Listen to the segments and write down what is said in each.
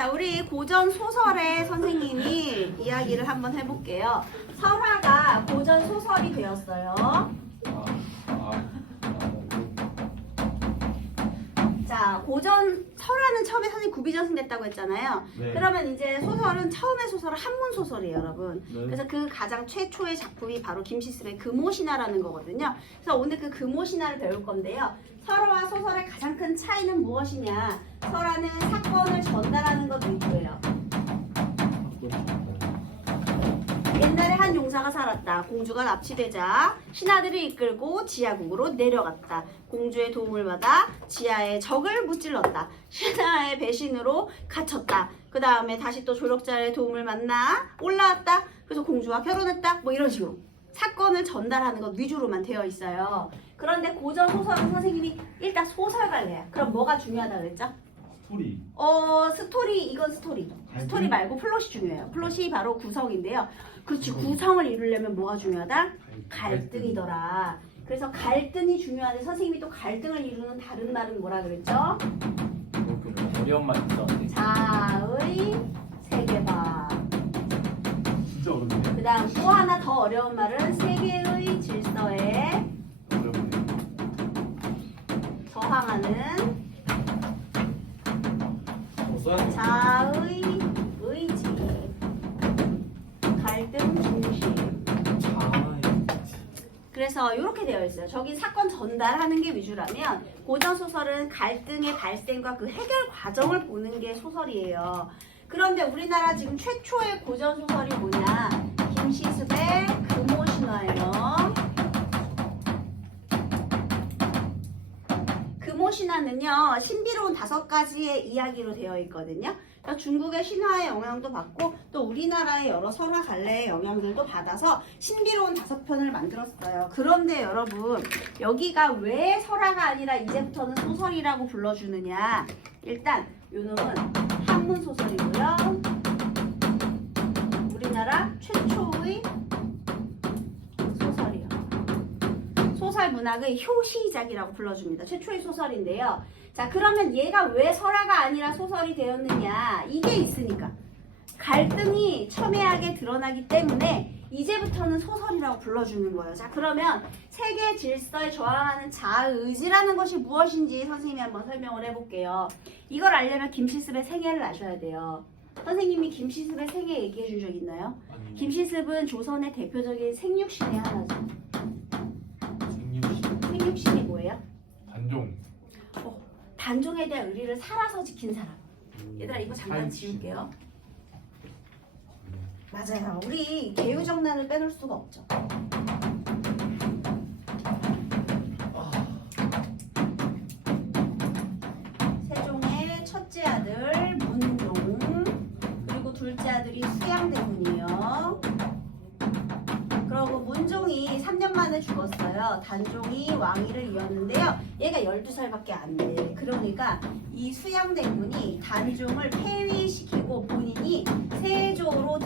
자, 우리 고전 소설의 선생님이 이야기를 한번 해볼게요. 설화가 고전 소설이 되었어요. 자, 고전 설화는 처음에 선생님 구비전승됐다고 했잖아요. 네. 그러면 이제 소설은 처음에 소설은 한문 소설이에요, 여러분. 네. 그래서 그 가장 최초의 작품이 바로 김시습의 금오신화라는 거거든요. 그래서 오늘 그 금오신화를 배울 건데요. 설화와 소설의 가장 큰 차이는 무엇이냐? 설화는 사건을 전달하는 것 위주예요. 옛날에 한 용사가 살았다. 공주가 납치되자 신하들을 이끌고 지하국으로 내려갔다. 공주의 도움을 받아 지하의 적을 무찔렀다. 신하의 배신으로 갇혔다. 그 다음에 다시 또 조력자의 도움을 만나 올라왔다. 그래서 공주와 결혼했다. 뭐 이런 식으로 사건을 전달하는 것 위주로만 되어 있어요. 그런데 고전 소설은 선생님이 일단 소설가래요. 그럼 뭐가 중요하다 그랬죠? 스토리. 스토리, 이건 스토리. 갈등? 스토리 말고 플롯이 중요해요. 플롯이 바로 구성인데요. 그렇지, 구성을 이루려면 뭐가 중요하다? 갈등이더라. 그래서 갈등이 중요한데 선생님이 또 갈등을 이루는 다른 말은 뭐라 그랬죠? 어려운 말 있어. 자의 세계화. 진짜 어렵네. 그 다음 또 하나 더 어려운 말은 세계의 질서에 어렵네. 저항하는 써야 자의 의지. 갈등 중심. 그래서 이렇게 되어 있어요. 저기 사건 전달하는 게 위주라면 고전 소설은 갈등의 발생과 그 해결 과정을 보는 게 소설이에요. 그런데 우리나라 지금 최초의 고전 소설이 뭐냐? 김시습의 금오신화예요. 금오신화는요, 신비로운 5가지의 이야기로 되어 있거든요. 그러니까 중국의 신화의 영향도 받고 또 우리나라의 여러 설화 갈래의 영향들도 받아서 신비로운 5편을 만들었어요. 그런데 여러분, 여기가 왜 설화가 아니라 이제부터는 소설이라고 불러주느냐? 일단 요놈은 한문 소설이고요. 우리나라 최초의 소설이요. 소설 문학의 효시작이라고 불러줍니다. 최초의 소설인데요. 자, 그러면 얘가 왜 설화가 아니라 소설이 되었느냐? 이게 있으니까. 갈등이 첨예하게 드러나기 때문에 이제부터는 소설이라고 불러주는 거예요. 자, 그러면 세계 질서에 저항하는 자의지라는 것이 무엇인지 선생님이 한번 설명을 해볼게요. 이걸 알려면 김시습의 생애를 아셔야 돼요. 선생님이 김시습의 생애 얘기해 준 적 있나요? 김시습은 조선의 대표적인 생육신의 하나죠. 생육신이 뭐예요? 단종. 단종에 대한 의리를 살아서 지킨 사람. 얘들아, 이거 잠깐 지울게요. 맞아요. 우리 개유정난을 빼놓을 수가 없죠. 세종의 첫째 아들 문종, 그리고 둘째 아들이 수양대군이에요. 그리고 문종이 3년 만에 죽었어요. 단종이 왕위를 이었는데요. 얘가 12살밖에 안 돼. 그러니까 이 수양대군이 단종을 폐위시키고 본인이 세조로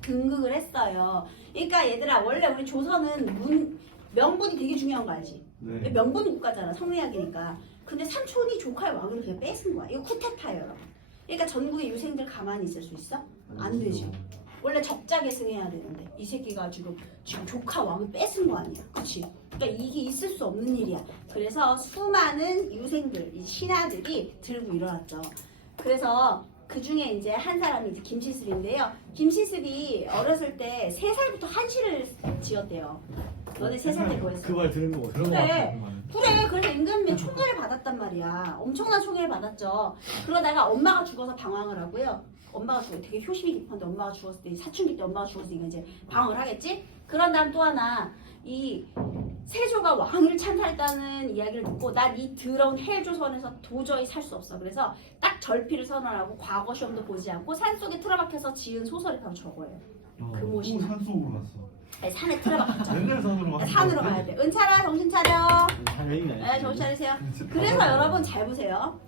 등극을 했어요. 그러니까 얘들아, 원래 우리 조선은 명분이 되게 중요한 거 알지? 네. 명분 국가잖아, 성리학이니까. 근데 삼촌이 조카의 왕위를 그냥 뺏은 거야. 이거 쿠데타예요, 여러분. 그러니까 전국의 유생들 가만히 있을 수 있어? 안 되죠. 원래 적자계승해야 되는데 이 새끼가 지금 조카 왕을 뺏은 거 아니야, 그치? 그러니까 이게 있을 수 없는 일이야. 그래서 수많은 유생들, 이 신하들이 들고 일어났죠. 그래서 그 중에 이제 한 사람이 이제 김시습인데요. 김시습이 어렸을 때 3살부터 한시를 지었대요. 너네 3살 때 뭐 했어? 그 말 들은 거 같아. 그래, 그래서 임금님의 총애를 받았단 말이야. 엄청난 총애를 받았죠. 그러다가 엄마가 죽어서 방황을 하고요. 엄마가 죽어 되게 효심이 깊었는데 엄마가 죽었을 때, 사춘기 때 엄마가 죽었으니까 이제 방황을 하겠지? 그런 다음 또 하나, 이 세조가 왕위를 찬탈했다는 이야기를 듣고 난 이 더러운 헬조선에서 도저히 살 수 없어. 그래서 딱 절필을 선언하고 과거 시험도 보지 않고 산속에 틀어박혀서 지은 소설이 바로 저거예요. 금오신화. 산속으로 갔어. 아니, 산에 틀어박혔죠. 맨날 산으로 갔어. 산으로 가야 돼. 은차라, 정신 차려. 당연히 네, 정신 차리세요. 그래서 여러분 잘 보세요.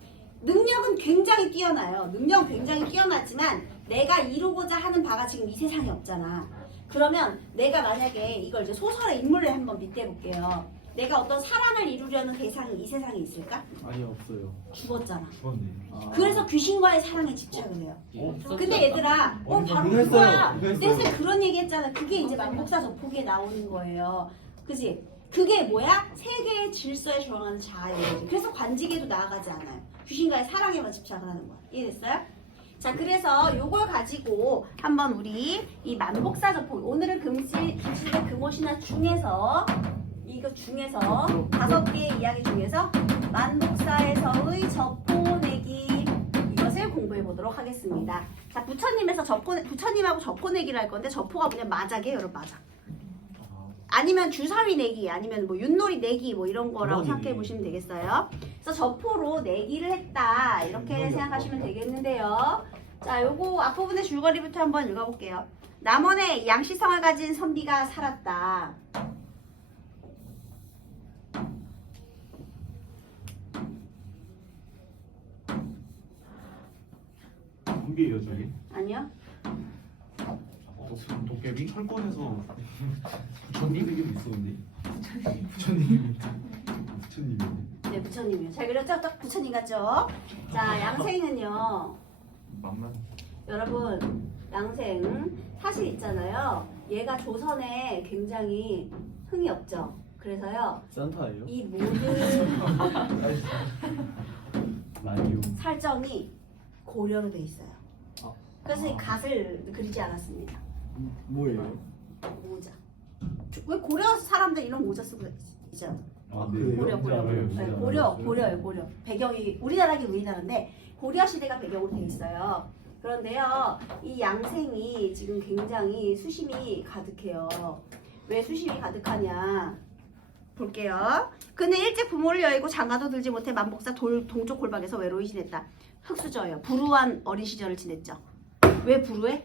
능력은 굉장히 뛰어나요. 능력은 굉장히 뛰어나지만 내가 이루고자 하는 바가 지금 이 세상에 없잖아. 그러면 내가 만약에 이걸 이제 소설의 인물을 한번 밑대 볼게요. 내가 어떤 사랑을 이루려는 대상이 이 세상에 있을까? 아니 없어요. 죽었잖아. 죽었네. 아, 그래서 귀신과의 사랑에 집착을 해요. 근데 얘들아, 바로 이거 그거야. 이거 했어요. 내가 그런 얘기 했잖아. 그게 이제 만복사 저폭에 나오는 거예요. 그지? 그게 뭐야? 세계의 질서에 저항하는 자아예요. 그래서 관직에도 나아가지 않아요. 귀신과의 사랑에만 집착을 하는 거야. 이해됐어요? 자, 그래서 요걸 가지고 한번 우리 이 만복사 저폭, 오늘은 김씨의 금오신화 중에서 이거 중에서 5개의 이야기 중에서 만복사에서의 저포내기 이것을 공부해 보도록 하겠습니다. 자, 부처님에서 부처님하고 저포내기를 할 건데 저포가 뭐냐? 마작이에요, 여러분. 마작. 아니면 주사위 내기, 아니면 뭐 윷놀이 내기 뭐 이런 거라고 생각해 보시면 되겠어요. 그래서 저포로 내기를 했다 이렇게 생각하시면 되겠는데요. 자, 요거 앞부분의 줄거리부터 한번 읽어볼게요. 남원에 양시성을 가진 선비가 살았다. 한개예요 저기. 아니요? 도깨비? 철권에서 부처님 되게 있었는데. 부처님. 부처님. 네, 부처님이요. 잘 그렸죠? 딱 부처님 같죠? 자, 양생은요. 만만. 여러분, 양생 사실 있잖아요. 얘가 조선에 굉장히 흥이 없죠. 그래서요. 산타예요? 이 모든 라디오. 설정이 고려로 돼 있어요. 아. 그래서 이 갓을 그리지 않았습니다. 뭐예요? 모자. 왜 고려 사람들 이런 모자 쓰고 있죠? 아, 네. 그래요? 고려. 알아요. 네, 고려예요, 고려. 배경이 우리나라긴 우리나라인데 고려 시대가 배경으로 돼 있어요. 그런데요, 이 양생이 지금 굉장히 수심이 가득해요. 왜 수심이 가득하냐? 볼게요. 그는 일찍 부모를 여의고 장가도 들지 못해 만복사 동쪽 골방에서 외로이 지냈다. 흙수저예요. 불우한 어린 시절을 지냈죠. 왜 불우해?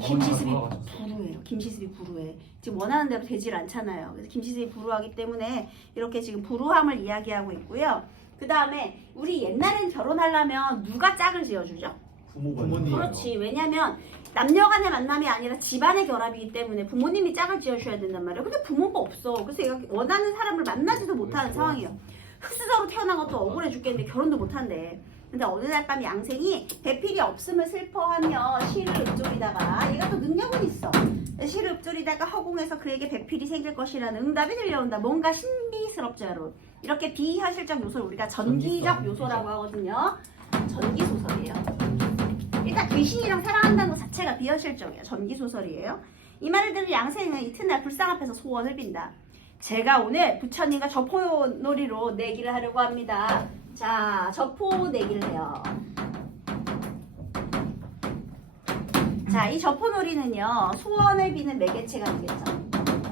김시습이 불우해요. 김시습이 불우해. 지금 원하는 대로 되질 않잖아요. 그래서 김시습이 불우하기 때문에 이렇게 지금 불우함을 이야기하고 있고요. 그 다음에 우리 옛날엔 결혼하려면 누가 짝을 지어주죠? 부모님. 그렇지. 왜냐면 남녀간의 만남이 아니라 집안의 결합이기 때문에 부모님이 짝을 지어주셔야 된단 말이에요. 근데 부모가 없어. 그래서 얘가 원하는 사람을 만나지도 못하는 상황이에요. 흑수저로 태어난 것도 억울해 죽겠는데 결혼도 못한대. 근데 어느 날 밤 양생이 배필이 없음을 슬퍼하며 시를 읊조리다가 얘가 또 능력은 있어. 시를 읊조리다가 허공에서 그에게 배필이 생길 것이라는 응답이 들려온다. 뭔가 신비스럽죠, 여러분. 이렇게 비현실적 요소를 우리가 전기적 요소라고 하거든요. 전기소설이에요. 일단 귀신이랑 사랑한다는 것 자체가 비현실적이에요. 전기소설이에요. 이 말을 들은 양생은 이튿날 불상 앞에서 소원을 빈다. 제가 오늘 부처님과 저포놀이로 내기를 하려고 합니다. 자, 저포 내기를 해요. 자, 이 저포놀이는요, 소원을 비는 매개체가 되겠죠.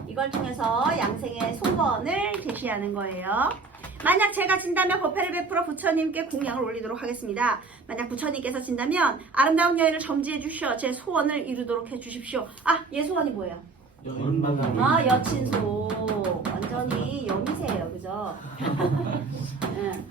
이걸 통해서 양생의 소원을 제시하는 거예요. 만약 제가 진다면 법회를 베풀어 부처님께 공양을 올리도록 하겠습니다. 만약 부처님께서 진다면 아름다운 여인을 점지해 주시어 제 소원을 이루도록 해 주십시오. 아, 얘 소원이 뭐예요? 여인 만남. 아, 여친소. 완전히 여미세요, 그죠? 네.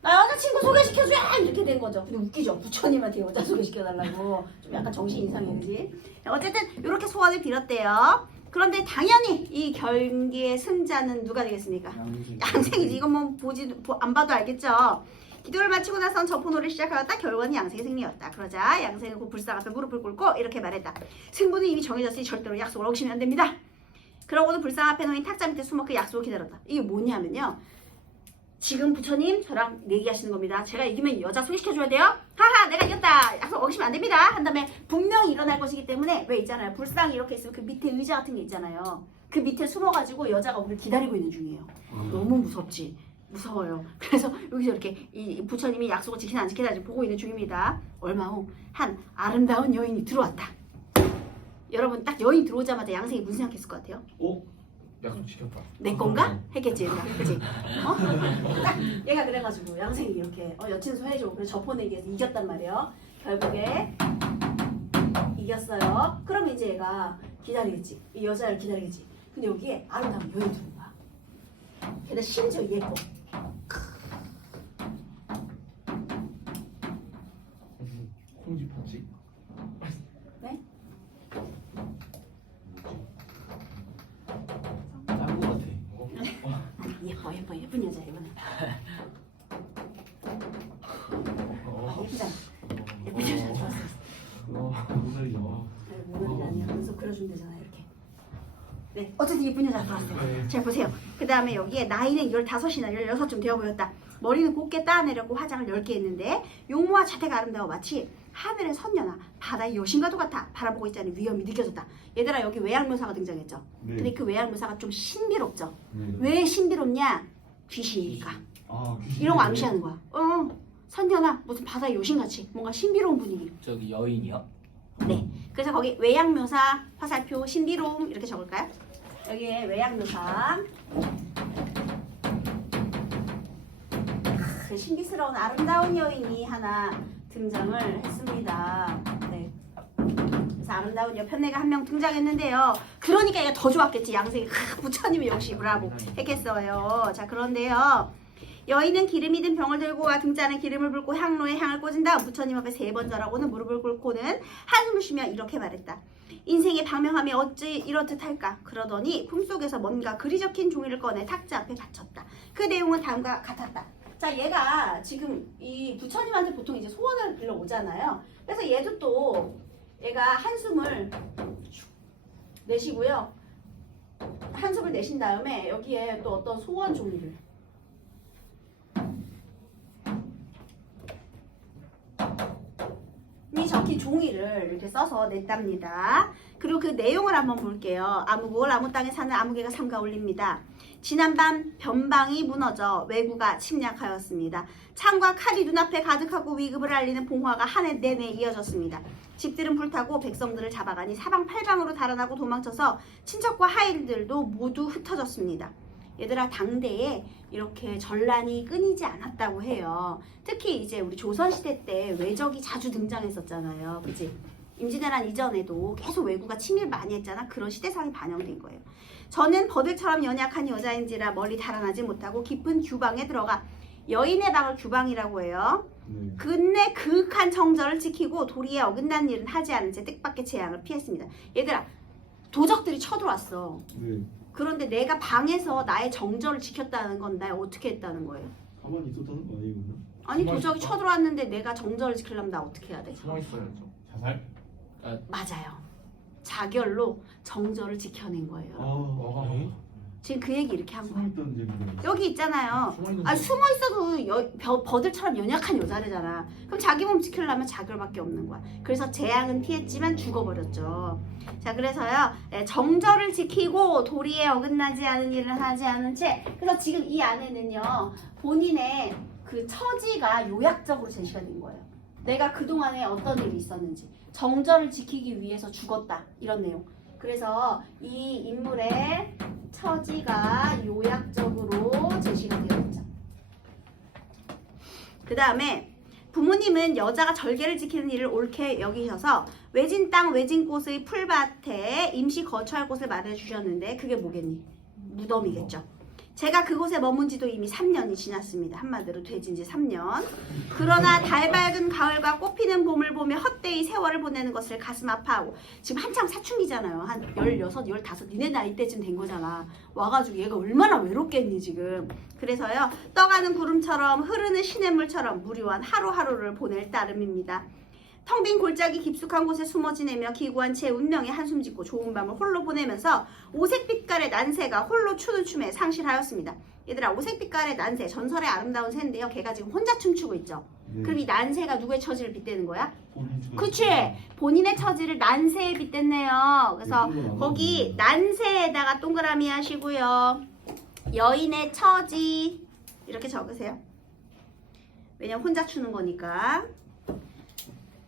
나 여자친구 소개시켜줘! 이렇게 된 거죠. 근데 웃기죠? 부처님한테 여자 소개시켜달라고. 좀 약간 정신 이상해, 그지? 어쨌든 이렇게 소원을 빌었대요. 그런데 당연히 이 경기의 승자는 누가 되겠습니까? 양생이지. 이건 뭐 안 봐도 알겠죠? 기도를 마치고 나선 저포놀이를 시작하였다. 결과는 양생의 승리였다. 그러자 양생은 그 불상 앞에 무릎을 꿇고 이렇게 말했다. 승부는 이미 정해졌으니 절대로 약속을 어기시면 안 됩니다. 그러고는 불상 앞에 놓인 탁자 밑에 숨어 그 약속을 기다렸다. 이게 뭐냐면요. 지금 부처님 저랑 내기하시는 겁니다. 제가 이기면 여자 소개시켜줘야 돼요. 하하, 내가 이겼다. 약속 어기시면 안 됩니다. 한 다음에 분명히 일어날 것이기 때문에 왜 있잖아요. 불상이 이렇게 있으면 그 밑에 의자 같은 게 있잖아요. 그 밑에 숨어가지고 여자가 우리를 기다리고 있는 중이에요. 너무 무섭지. 무서워요. 그래서 여기서 이렇게 이 부처님이 약속을 지키나 안 지키나 보고 있는 중입니다. 얼마 후 한 아름다운 여인이 들어왔다. 여러분 딱 여인 들어오자마자 양생이 무슨 생각했을 것 같아요? 오? 약속 지켰다. 내 건가? 했겠지 얘가. 그치? 딱 얘가 그래가지고 양생이 이렇게 여친소 해줘. 그래서 저포내기에서 이겼단 말이에요. 결국에 이겼어요. 그럼 이제 얘가 기다리겠지. 이 여자를 기다리겠지. 근데 여기에 아름다운 여인이 들어온 거야. 걔는 심지어 예뻐. 콩지 팥지? 네? 짠거 같아. 예쁜 여자 이번에. 예쁘잖아. 예쁜 여자 좋았어. 모델이죠. 모델이 아니야. 눈썹 그려주면 되잖아 이렇게. 네, 어쨌든 예쁜 여자 좋았어요. 네. 자 보세요. 그 다음에 여기에 나이는 15이나 16쯤 되어 보였다. 머리는 곱게 따내려고 화장을 10개 했는데 용모와 자태가 아름다워 마치 하늘의 선녀나 바다의 여신과도 같아 바라보고 있자니 위험이 느껴졌다. 얘들아 여기 외양묘사가 등장했죠. 네. 근데 그 외양묘사가 좀 신비롭죠. 네. 왜 신비롭냐? 귀신이니까. 아, 귀신. 이런 거 암시하는 거야. 선녀나 무슨 바다의 여신같이 뭔가 신비로운 분위기. 저기 여인이요? 네. 그래서 거기 외양묘사, 화살표, 신비로움 이렇게 적을까요? 여기에 외양묘사. 그 신비스러운 아름다운 여인이 하나 등장을 했습니다. 네. 그래서 아름다운 여편네가 한 명 등장했는데요. 그러니까 얘가 더 좋았겠지. 양생이 부처님이 역시 브라보 했겠어요. 자 그런데요. 여인은 기름이 든 병을 들고 와 등잔에 기름을 붓고 향로에 향을 꽂은 다음 부처님 앞에 3번 절하고는 무릎을 꿇고는 한숨을 쉬며 이렇게 말했다. 인생의 방명함이 어찌 이렇듯 할까? 그러더니 품속에서 뭔가 글이 적힌 종이를 꺼내 탁자 앞에 바쳤다. 그 내용은 다음과 같았다. 자 얘가 지금 이 부처님한테 보통 이제 소원을 빌러 오잖아요. 그래서 얘도 또 얘가 한숨을 내쉬고요. 한숨을 내쉰 다음에 여기에 또 어떤 소원 종이를 이 적힌 종이를 이렇게 써서 냈답니다. 그리고 그 내용을 한번 볼게요. 아무골 아무 땅에 사는 아무개가 삼가 올립니다. 지난밤 변방이 무너져 왜구가 침략하였습니다. 창과 칼이 눈앞에 가득하고 위급을 알리는 봉화가 한 해 내내 이어졌습니다. 집들은 불타고 백성들을 잡아가니 사방팔방으로 달아나고 도망쳐서 친척과 하인들도 모두 흩어졌습니다. 얘들아 당대에 이렇게 전란이 끊이지 않았다고 해요. 특히 이제 우리 조선시대 때 외적이 자주 등장했었잖아요. 그치? 임진왜란 이전에도 계속 왜구가 침입 많이 했잖아. 그런 시대상이 반영된 거예요. 저는 버들처럼 연약한 여자인지라 멀리 달아나지 못하고 깊은 규방에 들어가 여인의 방을 규방이라고 해요. 네. 근래 그윽한 정절을 지키고 도리에 어긋난 일은 하지 않은 채 뜻밖의 재앙을 피했습니다. 얘들아 도적들이 쳐들어왔어. 네. 그런데 내가 방에서 나의 정절을 지켰다는 건 나 어떻게 했다는 거예요? 가만히 있었다는 거 아니에요, 그러면? 아니 숨어 도적이 있었다. 쳐들어왔는데 내가 정절을 지키려면 나 어떻게 해야 돼? 숨어 있어야죠. 자살? 맞아요. 자결로 정절을 지켜낸 거예요. 지금 그 얘기 이렇게 한 숨어 거예요. 있던 재미가. 여기 있잖아요. 숨어있는 아 숨어 있어도 버들처럼 연약한 여자래잖아. 그럼 자기 몸 지키려면 자결밖에 없는 거야. 그래서 재앙은 피했지만 죽어버렸죠. 자 그래서요 정절을 지키고 도리에 어긋나지 않은 일을 하지 않은 채. 그래서 지금 이 안에는요 본인의 그 처지가 요약적으로 제시가 된 거예요. 내가 그동안에 어떤 일이 있었는지 정절을 지키기 위해서 죽었다 이런 내용. 그래서 이 인물의 처지가 요약적으로 제시가 되어 있죠. 그 다음에 부모님은 여자가 절개를 지키는 일을 옳게 여기셔서 외진 땅 외진 곳의 풀밭에 임시 거처할 곳을 마련해 주셨는데 그게 뭐겠니? 무덤이겠죠. 제가 그곳에 머문 지도 이미 3년이 지났습니다. 한마디로 돼진 지 3년. 그러나 달 밝은 가을과 꽃피는 봄을 보며 헛되이 세월을 보내는 것을 가슴 아파하고 지금 한창 사춘기잖아요. 한 16, 15 니네 나이 때쯤 된 거잖아. 와가지고 얘가 얼마나 외롭겠니 지금. 그래서요 떠가는 구름처럼 흐르는 시냇물처럼 무료한 하루하루를 보낼 따름입니다. 텅 빈 골짜기 깊숙한 곳에 숨어 지내며 기구한 채 운명에 한숨 짓고 좋은 밤을 홀로 보내면서 오색빛깔의 난새가 홀로 추는 춤에 상실하였습니다. 얘들아 오색빛깔의 난새 전설의 아름다운 새인데요. 걔가 지금 혼자 춤추고 있죠. 네. 그럼 이 난새가 누구의 처지를 빗대는 거야? 본인 죽었어요. 그치? 본인의 처지를 난새에 빗댔네요. 그래서 네, 그런 거 거기 나눠주네요. 난새에다가 동그라미 하시고요. 여인의 처지 이렇게 적으세요. 왜냐면 혼자 추는 거니까.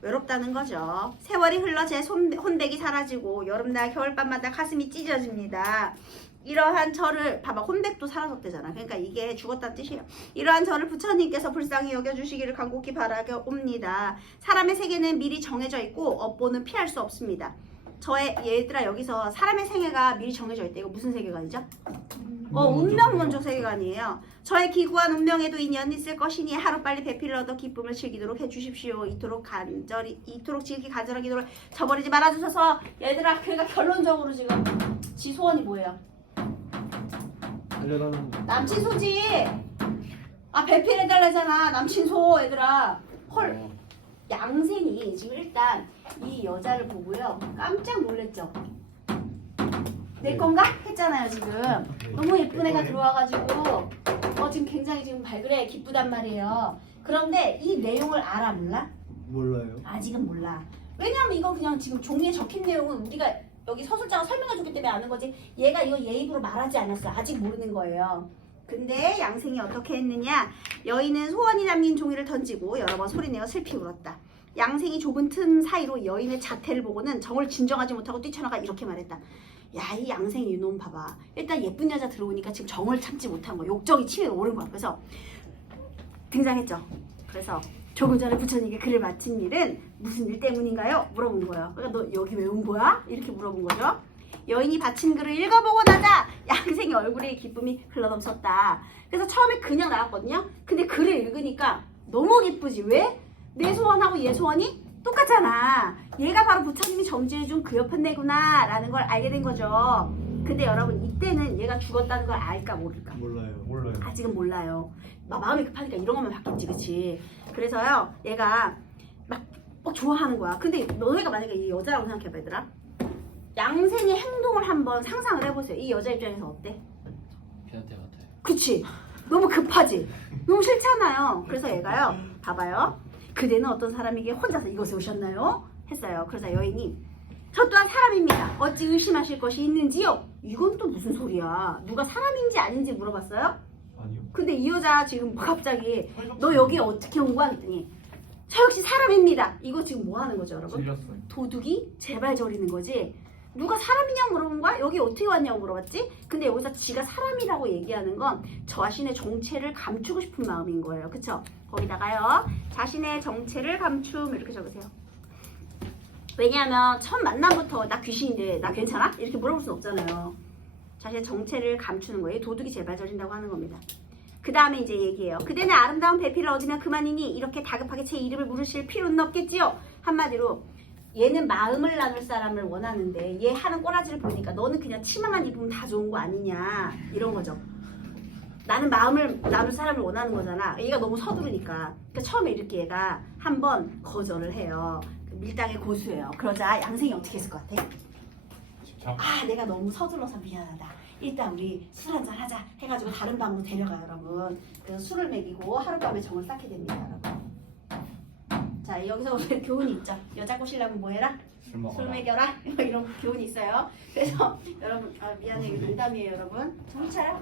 외롭다는 거죠. 세월이 흘러 제 혼백이 사라지고 여름날 겨울밤마다 가슴이 찢어집니다. 이러한 저를 봐봐 혼백도 사라졌대잖아. 그러니까 이게 죽었다는 뜻이에요. 이러한 저를 부처님께서 불쌍히 여겨주시기를 간곡히 바라옵니다. 사람의 세계는 미리 정해져 있고 업보는 피할 수 없습니다. 저의 얘들아 여기서 사람의 생애가 미리 정해져 있대. 이거 무슨 세계관이죠? 운명론적 세계관이에요. 저의 기구한 운명에도 인연이 있을 것이니 하루빨리 배필을 얻어 기쁨을 즐기도록 해주십시오. 이토록 지극히 간절하게 기도를 저버리지 말아주셔서. 얘들아 그러니까 결론적으로 지금 지 소원이 뭐예요? 달려가는 거. 남친 소지. 아 배필해달라잖아. 남친 소 얘들아. 헐. 양생이 지금 일단 이 여자를 보고요. 깜짝 놀랐죠. 내 건가? 했잖아요 지금. 너무 예쁜 애가 들어와가지고 지금 굉장히 지금 발그레 기쁘단 말이에요. 그런데 이 내용을 알아 몰라? 몰라요. 아직은 몰라. 왜냐면 이거 그냥 지금 종이에 적힌 내용은 우리가 여기 서술자가 설명해줬기 때문에 아는 거지. 얘가 이거 얘 입으로 말하지 않았어. 아직 모르는 거예요. 근데 양생이 어떻게 했느냐? 여인은 소원이 담긴 종이를 던지고 여러 번 소리내어 슬피 울었다. 양생이 좁은 틈 사이로 여인의 자태를 보고는 정을 진정하지 못하고 뛰쳐나가 이렇게 말했다. 야, 이 양생이 이놈 봐봐. 일단 예쁜 여자 들어오니까 지금 정을 참지 못한 거야. 욕정이 치밀어 오른 거야. 그래서 등장했죠. 그래서 조금 전에 부처님께 글을 마친 일은 무슨 일 때문인가요? 물어본 거예요. 그러니까 너 여기 왜 온 거야? 이렇게 물어본 거죠. 여인이 바친 글을 읽어보고 나자 양생의 얼굴에 기쁨이 흘러넘쳤다. 그래서 처음에 그냥 나왔거든요. 근데 글을 읽으니까 너무 기쁘지. 왜? 내 소원하고 얘 소원이 똑같잖아. 얘가 바로 부처님이 점지해준 그 여편네구나 라는 걸 알게 된 거죠. 근데 여러분 이때는 얘가 죽었다는 걸 알까 모를까? 몰라요. 아직은 몰라요. 마음이 급하니까 이런 것만 받겠지, 그치? 그래서요, 얘가 막 좋아하는 거야. 근데 너네가 만약에 이 여자라고 생각해봐, 얘들아. 양생의 행동을 한번 상상을 해보세요. 이 여자 입장에서 어때? 걔한테 같아요. 그치? 너무 급하지? 너무 싫잖아요. 그래서 얘가요, 봐봐요. 그대는 어떤 사람에게 혼자서 이곳에 오셨나요? 했어요. 그래서 여인이 저 또한 사람입니다. 어찌 의심하실 것이 있는지요? 이건 또 무슨 소리야? 누가 사람인지 아닌지 물어봤어요? 아니요. 근데 이 여자 지금 갑자기 너 여기 어떻게 온 거야? 했더니 저 역시 사람입니다. 이거 지금 뭐 하는 거죠, 여러분? 질렸어요. 도둑이 제발 저리는 거지. 누가 사람이냐고 물어본 거야? 여기 어떻게 왔냐고 물어봤지? 근데 여기서 지가 사람이라고 얘기하는 건 자신의 정체를 감추고 싶은 마음인 거예요. 그쵸? 거기다가요. 자신의 정체를 감춤 이렇게 적으세요. 왜냐하면 첫 만남부터 나 귀신인데 나 괜찮아? 이렇게 물어볼 순 없잖아요. 자신의 정체를 감추는 거예요. 도둑이 제발 저린다고 하는 겁니다. 그 다음에 이제 얘기해요. 그대는 아름다운 배필을 얻으면 그만이니 이렇게 다급하게 제 이름을 물으실 필요는 없겠지요. 한마디로 얘는 마음을 나눌 사람을 원하는데 얘 하는 꼬라지를 보니까 너는 그냥 치마만 입으면 다 좋은 거 아니냐 이런 거죠. 나는 마음을 나눌 사람을 원하는 거잖아. 얘가 너무 서두르니까. 그러니까 처음에 이렇게 얘가 한번 거절을 해요. 밀당의 고수예요. 그러자 양생이 어떻게 했을 것 같아? 집착. 아, 내가 너무 서둘러서 미안하다. 일단 우리 술 한잔 하자 해가지고 다른 방으로 데려가요, 여러분. 그래서 술을 먹이고 하룻밤에 정을 쌓게 됩니다, 여러분. 자, 여기서 오늘 교훈이 있죠. 여자 꼬시려면 뭐 해라? 술 술 먹어라. 먹여라. 이런 교훈이 있어요. 그래서 여러분, 미안해요. 이거 농담이에요, 여러분. 정신 차려.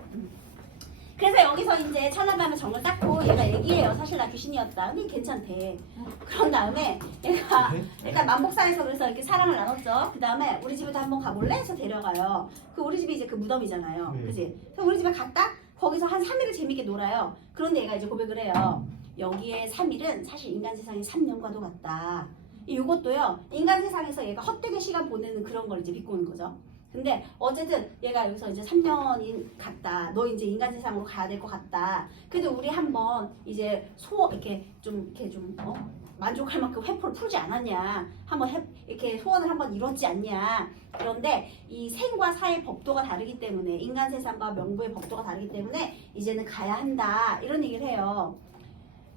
그래서 여기서 이제 천안밤에 정을 쌓고 얘가 얘기해요. 사실 나 귀신이었다. 근데 괜찮대. 그런 다음에 얘가 일단 만복사에서 그래서 이렇게 사랑을 나눴죠. 그 다음에 우리 집에도 한번 가볼래? 해서 데려가요. 그 우리 집이 이제 그 무덤이잖아요. 네. 그치? 그래서 우리 집에 갔다 거기서 한 3일을 재밌게 놀아요. 그런데 얘가 이제 고백을 해요. 여기에 3일은 사실 인간 세상의 3년과도 같다. 이것도요. 인간 세상에서 얘가 헛되게 시간 보내는 그런 걸 이제 비꼬는 거죠. 근데 어쨌든 얘가 여기서 이제 3년이 갔다. 너 이제 인간 세상으로 가야 될 것 같다. 그래도 우리 한번 이제 이렇게 좀 만족할 만큼 회포를 풀지 않았냐. 한번 이렇게 소원을 한번 이뤘지 않냐. 그런데 이 생과 사의 법도가 다르기 때문에 인간 세상과 명부의 법도가 다르기 때문에 이제는 가야 한다. 이런 얘기를 해요.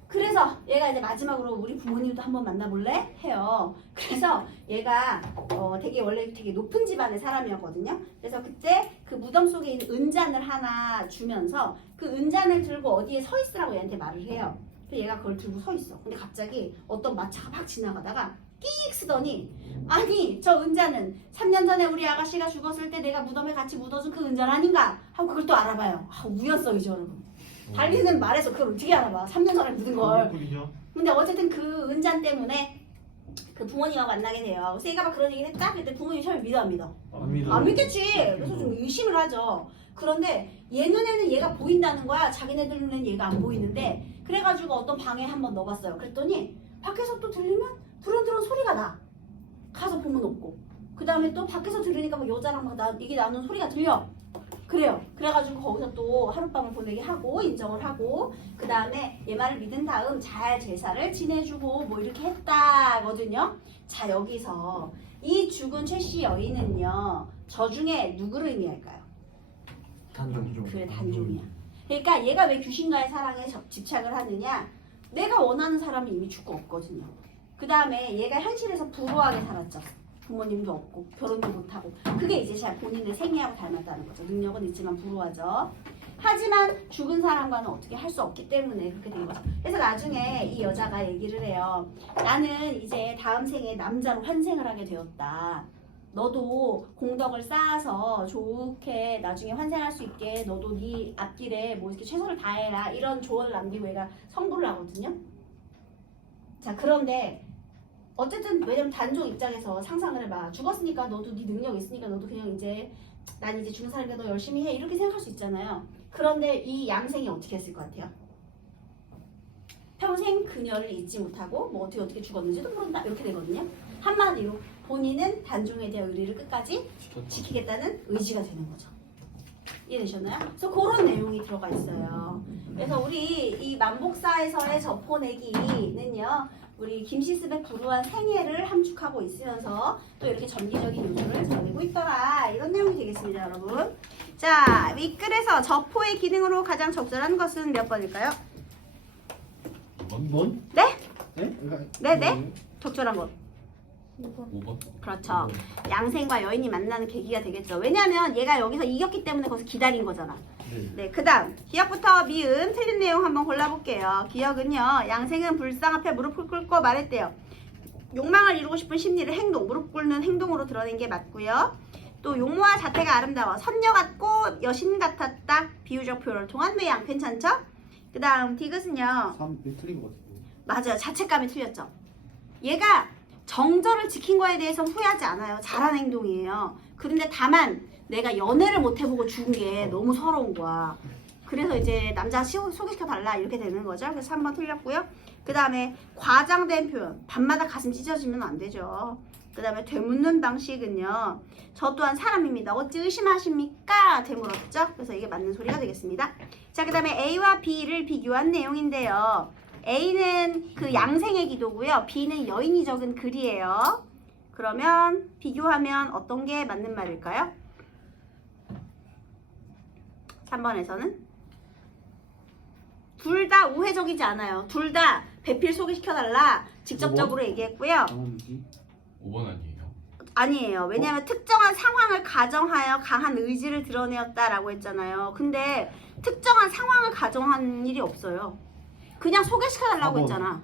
그래서 얘가 이제 마지막으로 우리 부모님도 한번 만나볼래? 해요. 그래서 얘가 원래 되게 높은 집안의 사람이었거든요. 그래서 그때 그 무덤 속에 있는 은잔을 하나 주면서 그 은잔을 들고 어디에 서 있으라고 얘한테 말을 해요. 그래서 얘가 그걸 들고 서 있어. 근데 갑자기 어떤 마차가 막 지나가다가 끽 쓰더니 아니 저 은잔은 3년 전에 우리 아가씨가 죽었을 때 내가 무덤에 같이 묻어준 그 은잔 아닌가? 하고 그걸 또 알아봐요. 우연성이죠, 여러분. 달리는 말에서 그걸 어떻게 알아봐? 3년 전에 묻은 걸. 근데 어쨌든 그 은잔 때문에 그 부모님하고 만나게 돼요. 그래서 얘가 막 그런 얘기를 했다? 그때 부모님이 처음에 믿어 안 믿어? 안 믿겠지. 그래서 좀 의심을 하죠. 그런데 얘 눈에는 얘가 보인다는 거야. 자기네들 눈에는 얘가 안 보이는데 그래가지고 어떤 방에 한번 넣어봤어요. 그랬더니 밖에서 또 들리면 두런두런 소리가 나. 가서 보면 없고. 그 다음에 또 밖에서 들으니까 막 여자랑 막 얘기 나누는 소리가 들려. 그래요. 그래가지고 거기서 또 하룻밤을 보내게 하고 인정을 하고 그 다음에 얘 말을 믿은 다음 잘 제사를 지내주고 뭐 이렇게 했다거든요. 자, 여기서 이 죽은 최씨 여인은요. 저 중에 누구를 의미할까요? 단종. 그래 단종이야. 그러니까 얘가 왜 귀신과의 사랑에 집착을 하느냐? 내가 원하는 사람은 이미 죽고 없거든요. 그 다음에 얘가 현실에서 불우하게 살았죠. 부모님도 없고 결혼도 못하고 그게 이제 잘 본인의 생애하고 닮았다는 거죠. 능력은 있지만 불우하죠. 하지만 죽은 사람과는 어떻게 할 수 없기 때문에 그렇게 된 거죠. 그래서 나중에 이 여자가 얘기를 해요. 나는 이제 다음 생에 남자로 환생을 하게 되었다. 너도 공덕을 쌓아서 좋게 나중에 환생할 수 있게 너도 네 앞길에 뭐 이렇게 최선을 다해라 이런 조언을 남기고 얘가 성불을 하거든요. 자 그런데 어쨌든 왜냐면 단종 입장에서 상상을 해봐. 죽었으니까 너도 네 능력 있으니까 너도 그냥 이제 난 이제 죽은 사람이니까 너 열심히 해 이렇게 생각할 수 있잖아요. 그런데 이 양생이 어떻게 했을 것 같아요? 평생 그녀를 잊지 못하고 뭐 어떻게 죽었는지도 모른다 이렇게 되거든요. 한마디로 본인은 단종에 대한 의리를 끝까지 지키겠다는 의지가 되는 거죠. 이해되셨나요? 그래서 그런 내용이 들어가 있어요. 그래서 우리 이 만복사에서의 저포내기는요. 우리 김시습의 불우한 생애를 함축하고 있으면서 또 이렇게 전기적인 요소를 전하고 있더라. 이런 내용이 되겠습니다, 여러분. 자, 윗글에서 저포의 기능으로 가장 적절한 것은 몇 번일까요? 2번? 네? 네? 네. 적절한 것. 5번? 그렇죠. 양생과 여인이 만나는 계기가 되겠죠. 왜냐하면 얘가 여기서 이겼기 때문에 거기서 기다린 거잖아. 네, 그 다음 기억부터 미음 틀린 내용 한번 골라볼게요. 기억은요. 양생은 불상 앞에 무릎을 꿇고 말했대요. 욕망을 이루고 싶은 심리를 행동, 무릎 꿇는 행동으로 드러낸 게 맞고요. 또 용모와 자태가 아름다워 선녀 같고 여신 같았다. 비유적 표현을 통한 외양 괜찮죠? 그 다음 디귿은요. 3이 틀린 것 같아요. 맞아요. 자책감이 틀렸죠. 얘가 정절을 지킨 거에 대해서 후회하지 않아요. 잘한 행동이에요. 그런데 다만 내가 연애를 못 해보고 죽은 게 너무 서러운 거야. 그래서 이제 남자 소개시켜 달라 이렇게 되는 거죠. 그래서 3번 틀렸고요. 그 다음에 과장된 표현. 밤마다 가슴 찢어지면 안 되죠. 그 다음에 되묻는 방식은요. 저 또한 사람입니다. 어찌 의심하십니까? 되물었죠. 그래서 이게 맞는 소리가 되겠습니다. 자, 그 다음에 A와 B를 비교한 내용인데요. A는 그 양생의 기도고요. B는 여인이 적은 글이에요. 그러면 비교하면 어떤 게 맞는 말일까요? 3번에서는 둘 다 우회적이지 않아요. 둘 다 배필 소개시켜달라 직접적으로 얘기했고요. 5번 아니에요? 아니에요. 왜냐하면 특정한 상황을 가정하여 강한 의지를 드러내었다라고 했잖아요. 근데 특정한 상황을 가정한 일이 없어요. 그냥 소개시켜달라고 4번. 했잖아.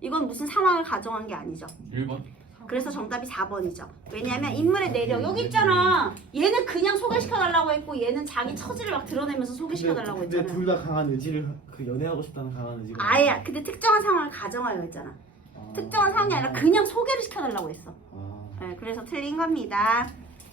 이건 무슨 상황을 가정한 게 아니죠. 1번? 그래서 정답이 4번이죠. 왜냐하면 인물의 내력 여기 있잖아. 얘는 그냥 소개시켜달라고 했고 얘는 자기 처지를 막 드러내면서 소개시켜달라고 근데 했잖아요. 둘 다 강한 의지를 그 연애하고 싶다는 강한 의지가. 아예 근데 특정한 상황을 가정하여 했잖아. 특정한 상황이 아니라 그냥 소개를 시켜달라고 했어. 네, 그래서 틀린 겁니다.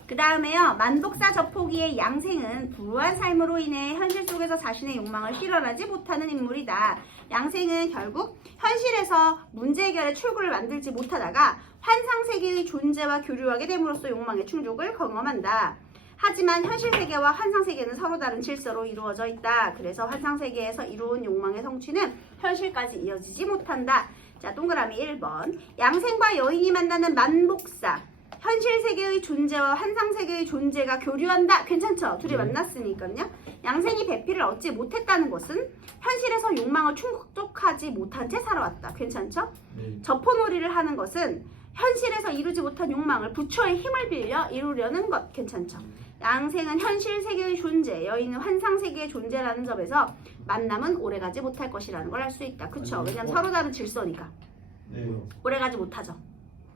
그 다음에요. 만독사 저포기의 양생은 불우한 삶으로 인해 현실 속에서 자신의 욕망을 실현하지 못하는 인물이다. 양생은 결국 현실에서 문제 해결의 출구를 만들지 못하다가 환상세계의 존재와 교류하게 됨으로써 욕망의 충족을 경험한다. 하지만 현실세계와 환상세계는 서로 다른 질서로 이루어져 있다. 그래서 환상세계에서 이루어온 욕망의 성취는 현실까지 이어지지 못한다. 자, 동그라미 1번. 양생과 여인이 만나는 만복사. 현실 세계의 존재와 환상 세계의 존재가 교류한다. 괜찮죠? 둘이 만났으니까요. 양생이 배필을 얻지 못했다는 것은 현실에서 욕망을 충족하지 못한 채 살아왔다. 괜찮죠? 네. 저포놀이를 하는 것은 현실에서 이루지 못한 욕망을 부처의 힘을 빌려 이루려는 것. 괜찮죠? 양생은 현실 세계의 존재, 여인은 환상 세계의 존재라는 점에서 만남은 오래가지 못할 것이라는 걸 알 수 있다. 그쵸? 왜냐면 서로 다른 질서니까. 네. 오래가지 못하죠.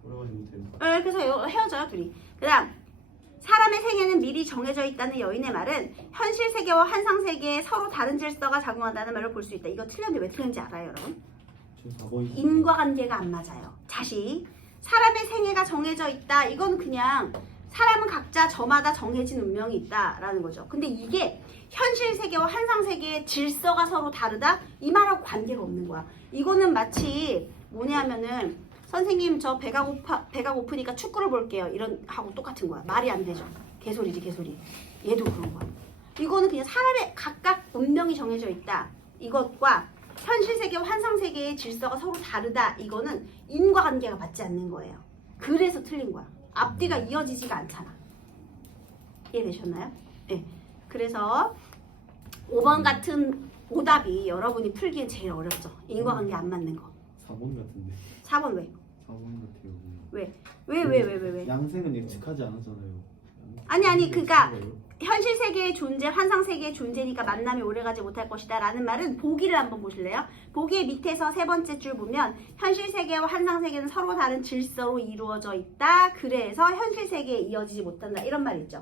오래가지 못해요. 네, 그래서 헤어져요 둘이. 그 다음 사람의 생애는 미리 정해져 있다는 여인의 말은 현실 세계와 환상 세계에 서로 다른 질서가 작용한다는 말을 볼 수 있다. 이거 틀렸는데 왜 틀렸는지 알아요 여러분? 지금 4번이. 인과관계가 안 맞아요. 다시 사람의 생애가 정해져 있다. 이건 그냥 사람은 각자 저마다 정해진 운명이 있다라는 거죠. 근데 이게 현실 세계와 환상 세계의 질서가 서로 다르다? 이 말하고 관계가 없는 거야. 이거는 마치 뭐냐면은 선생님 저 배가 고프니까 축구를 볼게요. 이런 하고 똑같은 거야. 말이 안 되죠. 개소리지 개소리. 얘도 그런 거야. 이거는 그냥 사람의 각각 운명이 정해져 있다. 이것과 현실 세계와 환상 세계의 질서가 서로 다르다. 이거는 인과관계가 맞지 않는 거예요. 그래서 틀린 거야. 앞뒤가 이어지지가 않잖아. 이해되셨나요? 네. 그래서 5번 같은 오답이 여러분이 풀기엔 제일 어렵죠. 인과관계 안 맞는 거. 4번 같은데. 4번 왜? 4번 같아요. 왜? 양생은 예측하지 않았잖아요. 아니, 그러니까 현실 세계의 존재, 환상 세계의 존재니까 만남이 오래가지 못할 것이다 라는 말은 보기를 한번 보실래요? 보기의 밑에서 세 번째 줄 보면 현실 세계와 환상 세계는 서로 다른 질서로 이루어져 있다. 그래서 현실 세계에 이어지지 못한다. 이런 말 있죠.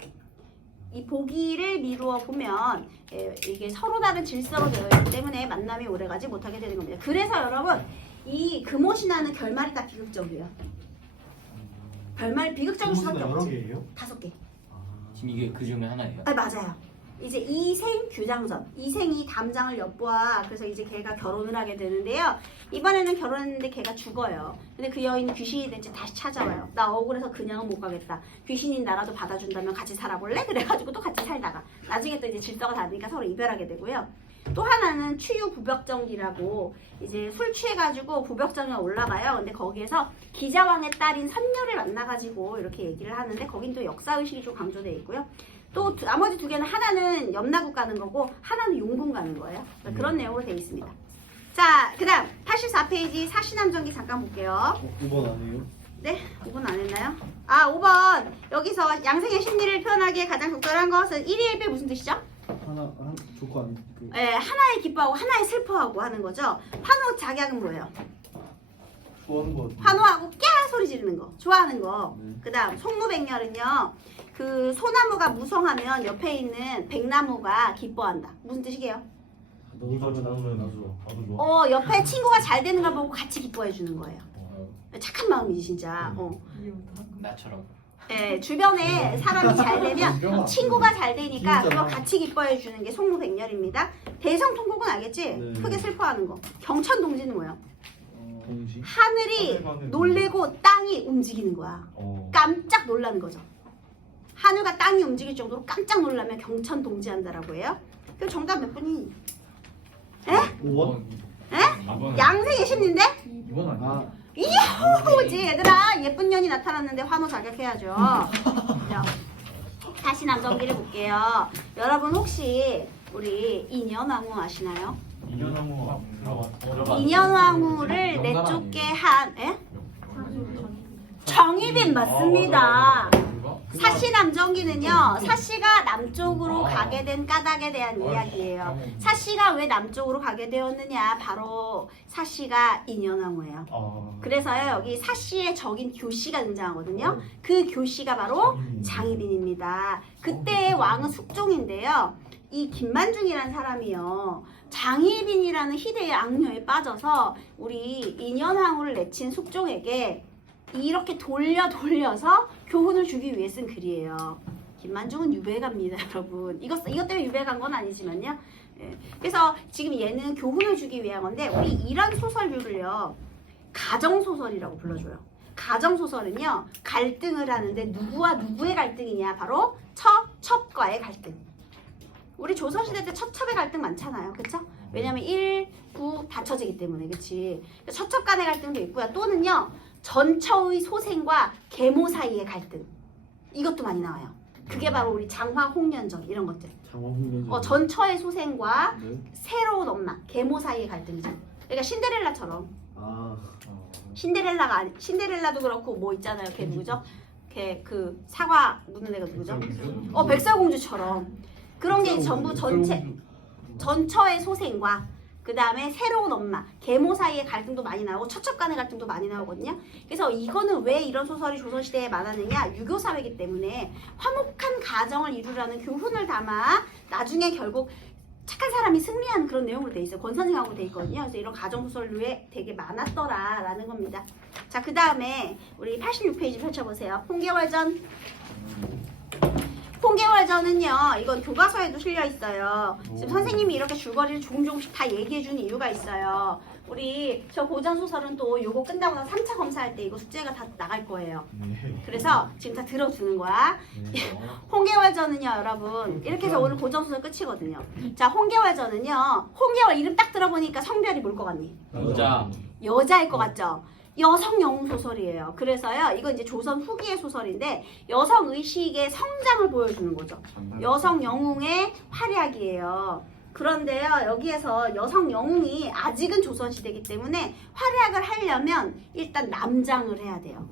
이 보기를 미루어 보면 이게 서로 다른 질서로 되어 있기 때문에 만남이 오래가지 못하게 되는 겁니다. 그래서 여러분 이 금오신화는 결말이 다 비극적이에요. 결말 비극적일 수밖에 여러 없지. 개예요? 5개. 지금 이게 그 중에 하나예요? 아 맞아요. 이제 이생 규장전, 이생이 담장을 엿보아 그래서 이제 걔가 결혼을 하게 되는데요. 이번에는 결혼했는데 걔가 죽어요. 근데 그 여인은 귀신이 된 채 다시 찾아와요. 나 억울해서 그냥은 못 가겠다. 귀신인 나라도 받아준다면 같이 살아볼래? 그래가지고 또 같이 살다가 나중에 또 이제 질서가 다르니까 서로 이별하게 되고요. 또 하나는 추유 부벽정기라고 이제 술 취해가지고 부벽정에 올라가요. 근데 거기에서 기자왕의 딸인 선녀를 만나가지고 이렇게 얘기를 하는데 거긴 또 역사의식이 좀 강조되어 있고요. 또 나머지 2개는 하나는 염라국 가는 거고 하나는 용궁 가는 거예요. 그런 내용으로 되어 있습니다. 자, 그 다음 84페이지 사시남정기 잠깐 볼게요. 5번 아니에요? 네, 5번 안 했나요? 아, 5번 여기서 양생의 심리를 표현하기에 가장 적절한 것은 1위 1배 무슨 뜻이죠? 하나 좋고 안 그. 네, 하나에 기뻐하고 하나에 슬퍼하고 하는 거죠. 환호 작약은 뭐예요? 좋아하는 거. 환호하고 꺄 소리 지르는 거, 좋아하는 거. 네. 그 다음 송무백렬은요. 그 소나무가 무성하면 옆에 있는 백나무가 기뻐한다. 무슨 뜻이게요? 너도 좋아. 옆에 친구가 잘 되는 걸 보고 같이 기뻐해 주는 거예요. 착한 마음이지 진짜. 나처럼. 예, 주변에 사람이 잘 되면 친구가 잘 되니까 진짜. 그걸 같이 기뻐해 주는 게 송무백렬입니다. 대성통곡은 알겠지? 네. 크게 슬퍼하는 거. 경천동지는 뭐야? 동시. 하늘이 놀래고 땅이 움직이는 거야. 깜짝 놀라는 거죠. 하늘과 땅이 움직일 정도로 깜짝 놀라면 경천동지한다라고 해요. 그 정답 몇 분이? 에? 5번? 에? 양생의 심리인데? 2번 아니야? 이야호지 얘들아 예쁜 년이 나타났는데 환호 자격해야죠. 자, 다시 남정기를 볼게요. 여러분 혹시 우리 인현왕후 아시나요? 이년왕후 들어봤. 인현왕후를 내쫓게 한 에? 정희빈 맞습니다. 사시 남정기는요, 사시가 남쪽으로 가게 된 까닭에 대한 이야기예요. 사시가 왜 남쪽으로 가게 되었느냐, 바로 사시가 인현왕후예요. 그래서요, 여기 사시의 적인 교씨가 등장하거든요. 그 교씨가 바로 장희빈입니다. 그때의 왕은 숙종인데요. 이 김만중이라는 사람이요, 장희빈이라는 희대의 악녀에 빠져서 우리 인현왕후를 내친 숙종에게 이렇게 돌려서 교훈을 주기 위해 쓴 글이에요. 김만중은 유배갑니다, 여러분. 이것 때문에 유배간 건 아니지만요. 예. 그래서 지금 얘는 교훈을 주기 위한 건데 우리 이런 소설류를요 가정소설이라고 불러줘요. 가정소설은요 갈등을 하는데 누구와 누구의 갈등이냐, 바로 첩과의 갈등. 우리 조선시대 때 첩의 갈등 많잖아요, 그쵸? 왜냐면 1, 9 받쳐지기 때문에, 그치? 첩 간의 갈등도 있고요. 또는요 전처의 소생과 계모 사이의 갈등, 이것도 많이 나와요. 그게 바로 우리 장화 홍련전 이런 것들. 장화 홍련. 전처의 소생과 네. 새로운 엄마 계모 사이의 갈등이죠. 그러니까 신데렐라처럼. 신데렐라가 신데렐라도 그렇고 뭐 있잖아요. 걔 누구죠? 걔 그 사과 묻는 애가 누구죠? 백설공주처럼 그런 게 전부 전처의 소생과 그 다음에 새로운 엄마, 계모 사이의 갈등도 많이 나오고 처첩 간의 갈등도 많이 나오거든요. 그래서 이거는 왜 이런 소설이 조선시대에 많았느냐, 유교사회이기 때문에 화목한 가정을 이루라는 교훈을 담아 나중에 결국 착한 사람이 승리하는 그런 내용으로 돼 있어요. 권선생하고 돼 있거든요. 그래서 이런 가정소설류에 되게 많았더라라는 겁니다. 자, 그 다음에 우리 86페이지 펼쳐보세요. 홍계월전. 홍계월전은요, 이건 교과서에도 실려 있어요. 지금 선생님이 이렇게 줄거리를 조금씩 다 얘기해 주는 이유가 있어요. 우리 저 고전소설은 또 요거 끝나고 나서 3차 검사할 때 이거 숙제가 다 나갈 거예요. 그래서 지금 다 들어주는 거야. 홍계월전은요, 여러분, 이렇게 해서 오늘 고전소설 끝이거든요. 자, 홍계월전은요, 홍계월 이름 딱 들어보니까 성별이 뭘 것 같니? 여자. 여자일 것 같죠? 여성 영웅 소설이에요. 그래서요, 이건 이제 조선 후기의 소설인데 여성 의식의 성장을 보여주는 거죠. 여성 영웅의 활약이에요. 그런데요, 여기에서 여성 영웅이 아직은 조선시대이기 때문에 활약을 하려면 일단 남장을 해야 돼요.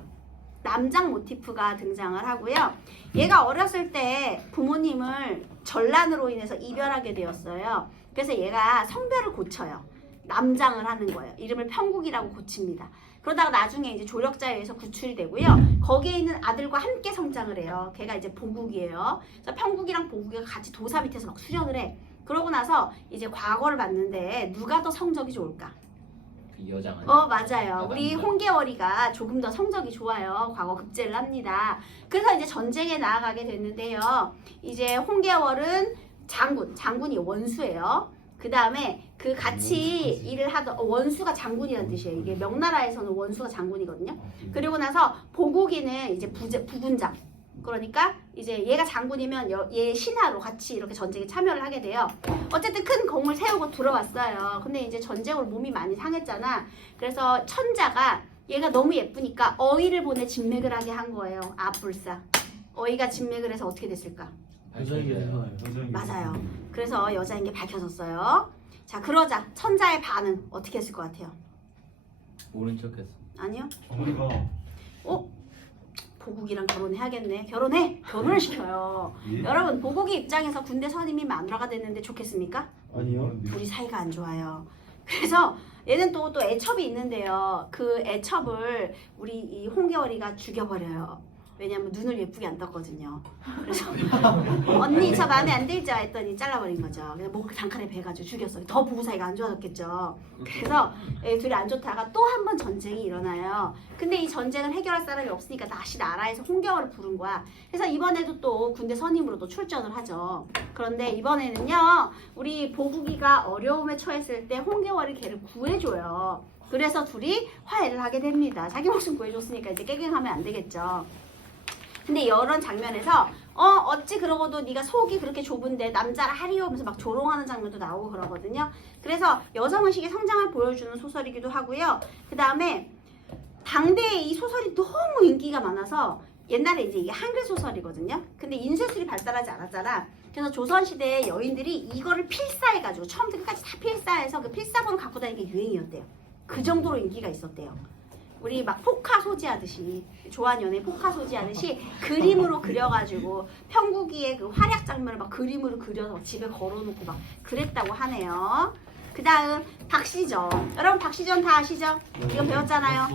남장 모티프가 등장을 하고요. 얘가 어렸을 때 부모님을 전란으로 인해서 이별하게 되었어요. 그래서 얘가 성별을 고쳐요. 남장을 하는 거예요. 이름을 평국이라고 고칩니다. 그러다가 나중에 이제 조력자에 의해서 구출이 되고요. 거기에 있는 아들과 함께 성장을 해요. 걔가 이제 보국이에요. 그래서 평국이랑 보국이가 같이 도사 밑에서 막 수련을 해. 그러고 나서 이제 과거를 봤는데 누가 더 성적이 좋을까? 그 여장 아니야? 맞아요. 우리 홍계월이가 조금 더 성적이 좋아요. 과거 급제를 합니다. 그래서 이제 전쟁에 나아가게 됐는데요. 이제 홍계월은 장군이 원수예요. 그 다음에 그 같이 일을 하던 원수가 장군이라는 뜻이에요. 이게 명나라에서는 원수가 장군이거든요. 그리고 나서 보국이는 이제 부군장. 그러니까 이제 얘가 장군이면 얘 신하로 같이 이렇게 전쟁에 참여를 하게 돼요. 어쨌든 큰 공을 세우고 들어왔어요. 근데 이제 전쟁으로 몸이 많이 상했잖아. 그래서 천자가 얘가 너무 예쁘니까 어이를 보내 진맥을 하게 한 거예요. 아뿔싸. 어이가 진맥을 해서 어떻게 됐을까? 여자에게 되나요? 맞아요. 그래서 여자인 게 밝혀졌어요. 자, 그러자 천자의 반응 어떻게 했을 것 같아요? 모른 척했어. 아니요. 어머니가 보국이랑 결혼해야겠네. 결혼을 시켜요. 여러분, 보국이 입장에서 군대 선임이 마누라가 됐는데 좋겠습니까? 아니요. 둘이 사이가 안 좋아요. 그래서 얘는 또 애첩이 있는데요. 그 애첩을 우리 이 홍계월이가 죽여버려요. 왜냐면 눈을 예쁘게 안 떴거든요. 그래서 언니 저 마음에 안 들죠? 했더니 잘라버린 거죠. 그래서 목을 단칼에 베가지고 죽였어요. 더 부부 사이가 안 좋아졌겠죠. 그래서 둘이 안 좋다가 또 한 번 전쟁이 일어나요. 근데 이 전쟁을 해결할 사람이 없으니까 다시 나라에서 홍계월을 부른 거야. 그래서 이번에도 또 군대 선임으로 또 출전을 하죠. 그런데 이번에는요, 우리 보국이가 어려움에 처했을 때 홍계월이 걔를 구해줘요. 그래서 둘이 화해를 하게 됩니다. 자기 목숨 구해줬으니까 이제 깨갱하면 안 되겠죠. 근데 이런 장면에서 어찌 그러고도 네가 속이 그렇게 좁은데 남자라 하리오 하면서 막 조롱하는 장면도 나오고 그러거든요. 그래서 여성의식의 성장을 보여주는 소설이기도 하고요. 그 다음에 당대에 이 소설이 너무 인기가 많아서 옛날에 이제 이게 한글 소설이거든요. 근데 인쇄술이 발달하지 않았잖아. 그래서 조선시대의 여인들이 이거를 필사해가지고 처음부터 끝까지 다 필사해서 그 필사본을 갖고 다니는 게 유행이었대요. 그 정도로 인기가 있었대요. 우리 막 포카 소지하듯이 조한 연애 포카 소지하듯이 그림으로 그려가지고 평국이의 그 활약 장면을 막 그림으로 그려서 집에 걸어놓고 막 그랬다고 하네요. 그 다음 박시전. 여러분 박시전 다 아시죠? 이거 배웠잖아요.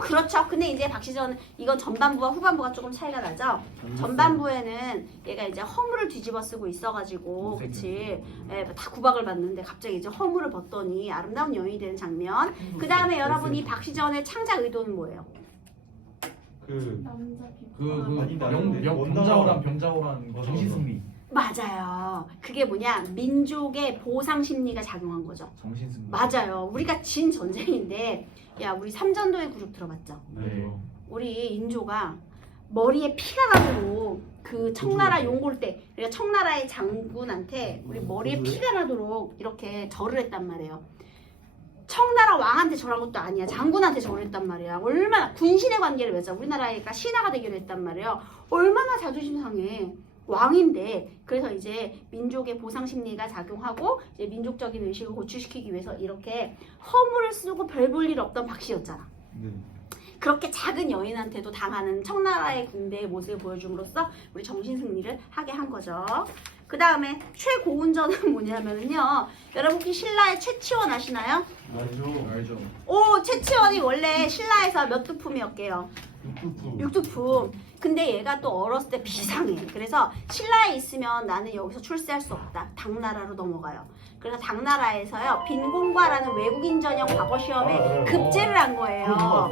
그렇죠. 근데 이제 박시전 이건 전반부와 후반부가 조금 차이가 나죠. 전반부에는 얘가 이제 허물을 뒤집어 쓰고 있어가지고 그치 다 구박을 받는데 갑자기 이제 허물을 벗더니 아름다운 여인이 되는 장면. 그 다음에 여러분 이 박시전의 창작 의도는 뭐예요? 병자호란 정신승리. 맞아요. 그게 뭐냐, 민족의 보상 심리가 작용한 거죠. 정신승리. 맞아요. 우리가 진 전쟁인데, 야, 우리 삼전도의 그룹 들어봤죠? 네. 우리 인조가 머리에 피가 나도록 그 청나라 용골 때, 그러니까 청나라의 장군한테 우리 머리에 피가 나도록 이렇게 절을 했단 말이에요. 청나라 왕한테 절한 것도 아니야. 장군한테 절을 했단 말이야. 얼마나 군신의 관계를 맺어. 우리나라가 신하가 되기로 했단 말이에요. 얼마나 자존심 상해. 왕인데. 그래서 이제 민족의 보상 심리가 작용하고 이제 민족적인 의식을 고취시키기 위해서 이렇게 허물을 쓰고 별 볼 일 없던 박씨였잖아. 네. 그렇게 작은 여인한테도 당하는 청나라의 군대의 모습을 보여줌으로써 우리 정신승리를 하게 한 거죠. 그 다음에 최고운전은 뭐냐면요, 여러분 혹시 신라의 최치원 아시나요? 알죠. 최치원이 원래 신라에서 몇 두품이었게요? 육두품. 근데 얘가 또 어렸을 때 비상해. 그래서 신라에 있으면 나는 여기서 출세할 수 없다. 당나라로 넘어가요. 그래서 당나라에서요, 빈공과라는 외국인 전형 과거 시험에 급제를 한 거예요.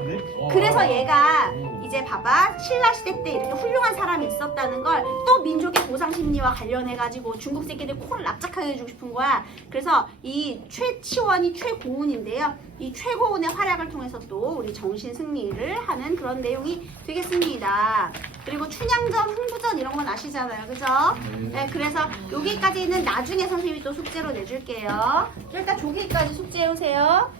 그래서 얘가 이제 봐봐, 신라 시대 때 이렇게 훌륭한 사람이 있었다는 걸 또 민족의 보상 심리와 관련해가지고 중국 새끼들 코를 납작하게 해주고 싶은 거야. 그래서 이 최치원이 최고운인데요. 이 최고운의 활약을 통해서 또 우리 정신 승리를 하는 그런 내용이 되겠습니다. 그리고 춘향전, 흥부전 이런 건 아시잖아요, 그죠? 네, 그래서 여기까지는 나중에 선생님이 또 숙제로 내줄게요. 일단 조기까지 숙제해 오세요.